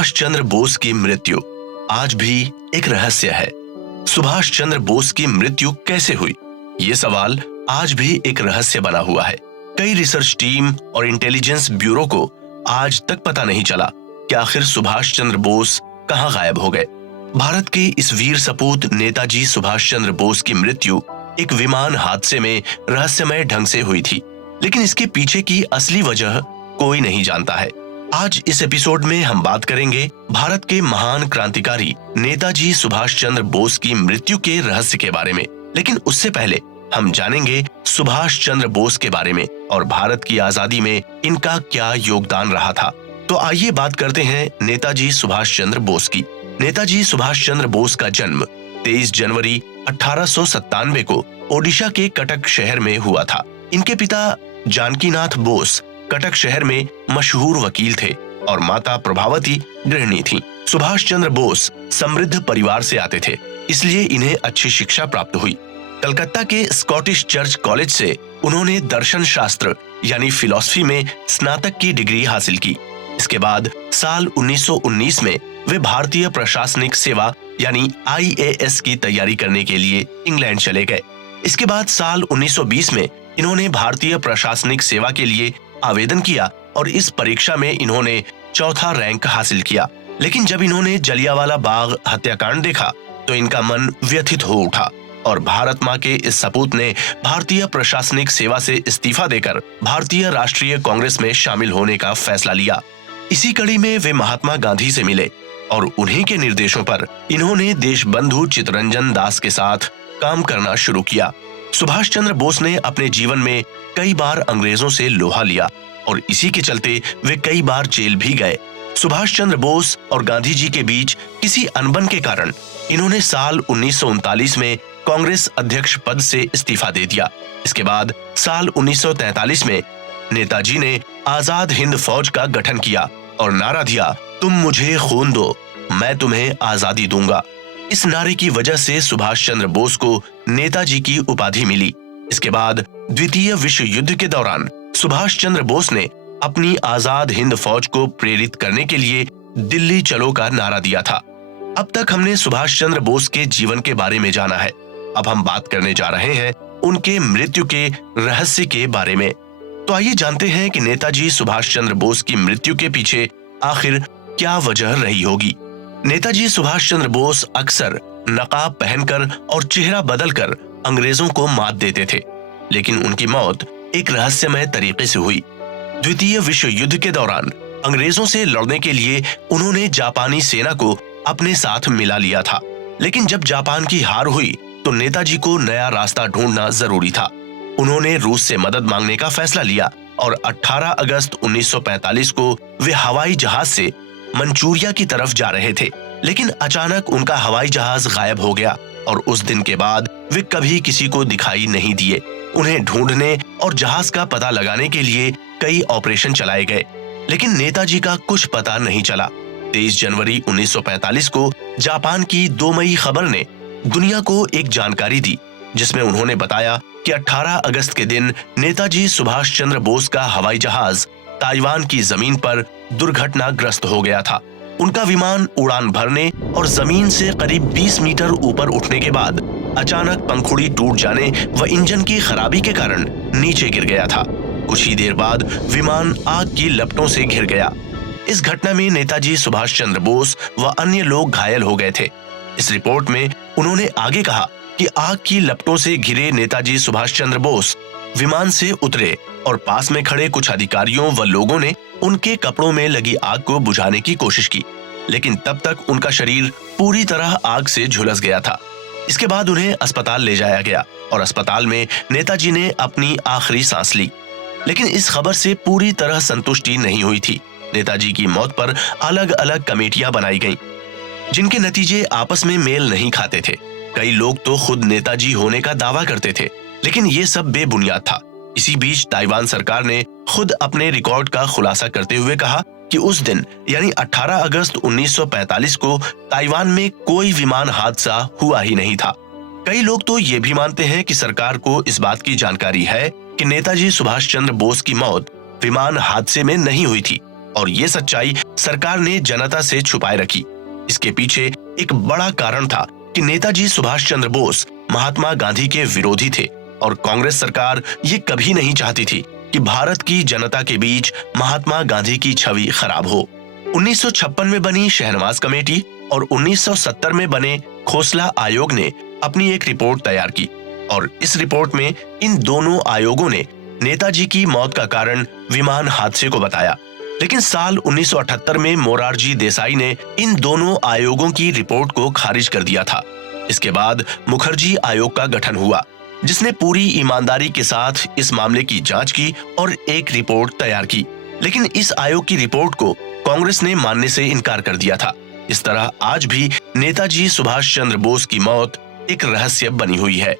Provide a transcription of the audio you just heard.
सुभाष चंद्र बोस की मृत्यु आज भी एक रहस्य है। सुभाष चंद्र बोस की मृत्यु कैसे हुई, ये सवाल आज भी एक रहस्य बना हुआ है। कई रिसर्च टीम और इंटेलिजेंस ब्यूरो को आज तक पता नहीं चला कि आखिर सुभाष चंद्र बोस कहां गायब हो गए। भारत के इस वीर सपूत नेताजी सुभाष चंद्र बोस की मृत्यु एक विमान हादसे में रहस्यमय ढंग से हुई थी, लेकिन इसके पीछे की असली वजह कोई नहीं जानता है। आज इस एपिसोड में हम बात करेंगे भारत के महान क्रांतिकारी नेताजी सुभाष चंद्र बोस की मृत्यु के रहस्य के बारे में। लेकिन उससे पहले हम जानेंगे सुभाष चंद्र बोस के बारे में और भारत की आजादी में इनका क्या योगदान रहा था। तो आइए बात करते हैं नेताजी सुभाष चंद्र बोस की। नेताजी सुभाष चंद्र बोस का जन्म 23 जनवरी 1897 को ओडिशा के कटक शहर में हुआ था। इनके पिता जानकीनाथ बोस कटक शहर में मशहूर वकील थे और माता प्रभावती गृहिणी थीं। सुभाष चंद्र बोस समृद्ध परिवार से आते थे, इसलिए इन्हें अच्छी शिक्षा प्राप्त हुई। कलकत्ता के स्कॉटिश चर्च कॉलेज से उन्होंने दर्शन शास्त्र यानी फिलॉसफी में स्नातक की डिग्री हासिल की। इसके बाद साल 1919 में वे भारतीय प्रशासनिक सेवा यानी IAS की तैयारी करने के लिए इंग्लैंड चले गए। इसके बाद साल 1920 में इन्होंने भारतीय प्रशासनिक सेवा के लिए आवेदन किया और इस परीक्षा में इन्होंने चौथा रैंक हासिल किया। लेकिन जब इन्होंने जलियांवाला बाग हत्याकांड देखा तो इनका मन व्यथित हो उठा और भारत माँ के इस सपूत ने भारतीय प्रशासनिक सेवा से इस्तीफा देकर भारतीय राष्ट्रीय कांग्रेस में शामिल होने का फैसला लिया। इसी कड़ी में वे महात्मा गांधी से मिले और उन्हीं के निर्देशों पर इन्होंने देशबंधु चित्तरंजन दास के साथ काम करना शुरू किया। सुभाष चंद्र बोस ने अपने जीवन में कई बार अंग्रेजों से लोहा लिया और इसी के चलते वे कई बार जेल भी गए। सुभाष चंद्र बोस और गांधी जी के बीच किसी अनबन के कारण इन्होंने साल 1939 में कांग्रेस अध्यक्ष पद से इस्तीफा दे दिया। इसके बाद साल 1943 में नेताजी ने आजाद हिंद फौज का गठन किया और नारा दिया, तुम मुझे खून दो, मैं तुम्हें आजादी दूंगा। इस नारे की वजह से सुभाष चंद्र बोस को नेताजी की उपाधि मिली। इसके बाद द्वितीय विश्व युद्ध के दौरान सुभाष चंद्र बोस ने अपनी आजाद हिंद फौज को प्रेरित करने के लिए दिल्ली चलो का नारा दिया था। अब तक हमने सुभाष चंद्र बोस के जीवन के बारे में जाना है। अब हम बात करने जा रहे हैं उनके मृत्यु के रहस्य के बारे में। तो आइए जानते हैं कि नेताजी सुभाष चंद्र बोस की मृत्यु के पीछे आखिर क्या वजह रही होगी। नेताजी सुभाष चंद्र बोस अक्सर नकाब पहनकर और चेहरा बदलकर अंग्रेजों को मात देते थे, लेकिन उनकी मौत एक रहस्यमय तरीके से हुई। द्वितीय विश्व युद्ध के दौरान अंग्रेजों से लड़ने के लिए उन्होंने जापानी सेना को अपने साथ मिला लिया था, लेकिन जब जापान की हार हुई तो नेताजी को नया रास्ता ढूंढना जरूरी था। उन्होंने रूस से मदद मांगने का फैसला लिया और 18 अगस्त 1945 को वे हवाई जहाज से मंचूरिया की तरफ जा रहे थे, लेकिन अचानक उनका हवाई जहाज गायब हो गया और उस दिन के बाद वे कभी किसी को दिखाई नहीं दिए। उन्हें ढूंढने और जहाज का पता लगाने के लिए कई ऑपरेशन चलाए गए, लेकिन नेताजी का कुछ पता नहीं चला। 23 जनवरी 1945 को जापान की 2 मई खबर ने दुनिया को एक जानकारी दी, जिसमें उन्होंने बताया कि 18 अगस्त के दिन नेताजी सुभाष चंद्र बोस का हवाई जहाज ताइवान की जमीन पर दुर्घटनाग्रस्त हो गया था। उनका विमान उड़ान भरने और जमीन से करीब 20 मीटर ऊपर उठने के बाद अचानक पंखुड़ी टूट जाने व इंजन की खराबी के कारण नीचे गिर गया था। कुछ ही देर बाद विमान आग की लपटों से घिर गया। इस घटना में नेताजी सुभाष चंद्र बोस व अन्य लोग घायल हो गए थे। इस रिपोर्ट में उन्होंने आगे कहा कि आग की लपटों से घिरे नेताजी सुभाष चंद्र बोस विमान से उतरे और पास में खड़े कुछ अधिकारियों व लोगों ने उनके कपड़ों में लगी आग को बुझाने की कोशिश की, लेकिन तब तक उनका शरीर पूरी तरह आग से झुलस गया था। इसके बाद उन्हें अस्पताल ले जाया गया और अस्पताल में नेताजी ने अपनी आखिरी सांस ली, लेकिन इस खबर से पूरी तरह संतुष्टि नहीं हुई थी। नेताजी की मौत पर अलग अलग कमेटियां बनाई गईं, जिनके नतीजे आपस में मेल नहीं खाते थे। कई लोग तो खुद नेताजी होने का दावा करते थे, लेकिन ये सब बेबुनियाद था। इसी बीच ताइवान सरकार ने खुद अपने रिकॉर्ड का खुलासा करते हुए कहा कि उस दिन यानी 18 अगस्त 1945 को ताइवान में कोई विमान हादसा हुआ ही नहीं था। कई लोग तो ये भी मानते हैं कि सरकार को इस बात की जानकारी है कि नेताजी सुभाष चंद्र बोस की मौत विमान हादसे में नहीं हुई थी और ये सच्चाई सरकार ने जनता से छुपाए रखी। इसके पीछे एक बड़ा कारण था कि नेताजी सुभाष चंद्र बोस महात्मा गांधी के विरोधी थे और कांग्रेस सरकार ये कभी नहीं चाहती थी कि भारत की जनता के बीच महात्मा गांधी की छवि खराब हो। 1956 में बनी शहनवाज कमेटी और 1970 में बने खोसला आयोग ने अपनी एक रिपोर्ट तैयार की और इस रिपोर्ट में इन दोनों आयोगों ने नेताजी की मौत का कारण विमान हादसे को बताया। लेकिन साल 1978 में मोरारजी देसाई ने इन दोनों आयोगों की रिपोर्ट को खारिज कर दिया था। इसके बाद मुखर्जी आयोग का गठन हुआ, जिसने पूरी ईमानदारी के साथ इस मामले की जांच की और एक रिपोर्ट तैयार की। लेकिन इस आयोग की रिपोर्ट को कांग्रेस ने मानने से इनकार कर दिया था। इस तरह आज भी नेताजी सुभाष चंद्र बोस की मौत एक रहस्य बनी हुई है।